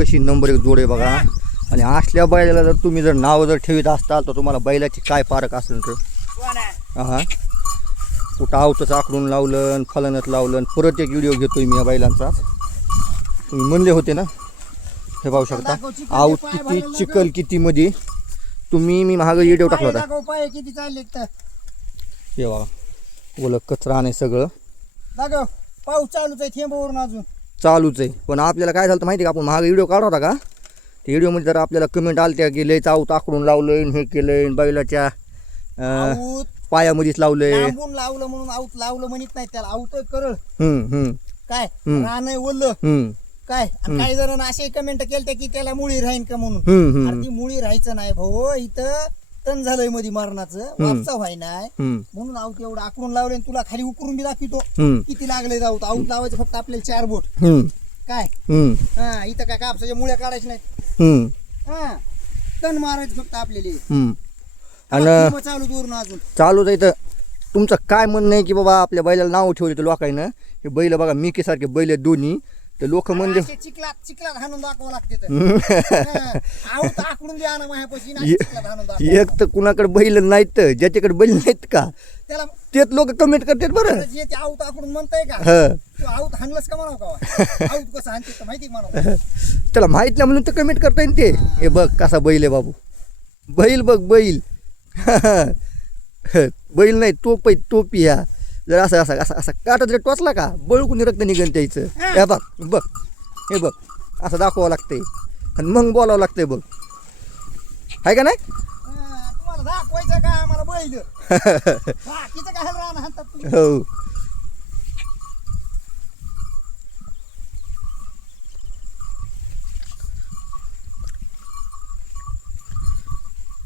कशी नंबर एक जोड आहे बघा. आणि असल्या बैलाला जर तुम्ही जर नाव जर ठेवीत असताल तर तुम्हाला बैलाची काय पारख असेल तर. हां कुठं आवतच आकडून लावलं आणि फलनच लावलं आणि परत एक व्हिडिओ घेतोय मी या बैलांचा. तुम्ही म्हणले होते ना, हे पाहू शकता आवत किती चिखल किती मध्ये. तुम्ही मी महाग व्हिडिओ टाकला होता. किती चालले तर हे बघा ओलं कचरा नाही सगळं. दाखव पाऊस चालूच आहे थेंबावरून अजून चालूच आहे. पण आपल्याला काय झालं माहिती आहे का, आपण महाग व्हिडिओ काढला होता का, ते व्हिडिओमध्ये जर आपल्याला कमेंट आलत्या की लयच आवत आकडून लावलं हे केलं बैलाच्या पायामध्येच लावलंय. लांबून लावलं म्हणून आऊत लावलं म्हणत नाही त्याला आऊत करळ हम्म काय रान ओललं काय. आणि काही जण असे कमेंट केलते की त्याला मुळी राहीन का म्हणून. अरे ती मुळी राहायचं नाही भाऊ, इथं तण झालंय मध्ये मरणाचं वापसा व्हाय नाही म्हणून आऊत एवढं आकडून लावले. तुला खाली उकरून बी दाखवतो किती लागले जाऊत. आऊत लावायचं फक्त आपल्याला 4 बोट काय. हा इथं काय कापसाच्या मुळ्या काढायच्या नाही. हा तण मारायचं फक्त आपल्याला. आणि चालू दूर अजून चालूच आहे. तर तुमचं काय म्हणणं आहे की बाबा आपल्या बैलाला नाव ठेवले तर लोकांना हे बैल बघा मिकी सारखे बैल दोन्ही. तर लोक म्हणले चिखलात हाणून दाखवावं लागते. आकडून द्या ना माझ्यापाशी एक तर कुणाकडे बैल नाहीत तर ज्याच्याकडे बैल नाहीत का त्याला तेच लोक कमेंट करतात बरं. जे ते आऊत आकडून म्हणताय का तू आऊत हाणलंस का म्हणाव का आऊत कसं हाणते माहिती म्हणाव. त्याला माहित नाही म्हणून तर कमेंट करता येईल ते. हे बघ कसा बैल आहे बाबू. बैल बघ बैल. बैल नाही तोप आहे टोपी. ह्या जर असं असं असं असं काटा जर टोचला का बळकून रक्त निघन त्याचं. हे बघ बघ हे बघ असं दाखवावं लागतंय आणि मग बोलावं लागतंय बघ. आहे का नाही. तुम्हाला दाखवायचं का आम्हाला बैल बाकीचं काय रान हातात तुम्ही. हो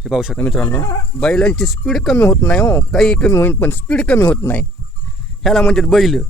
हे पाहू शकता मित्रांनो बैलांची स्पीड कमी होत नाही हो. काही कमी होईल पण स्पीड कमी होत नाही. ह्याला म्हणतात बैल.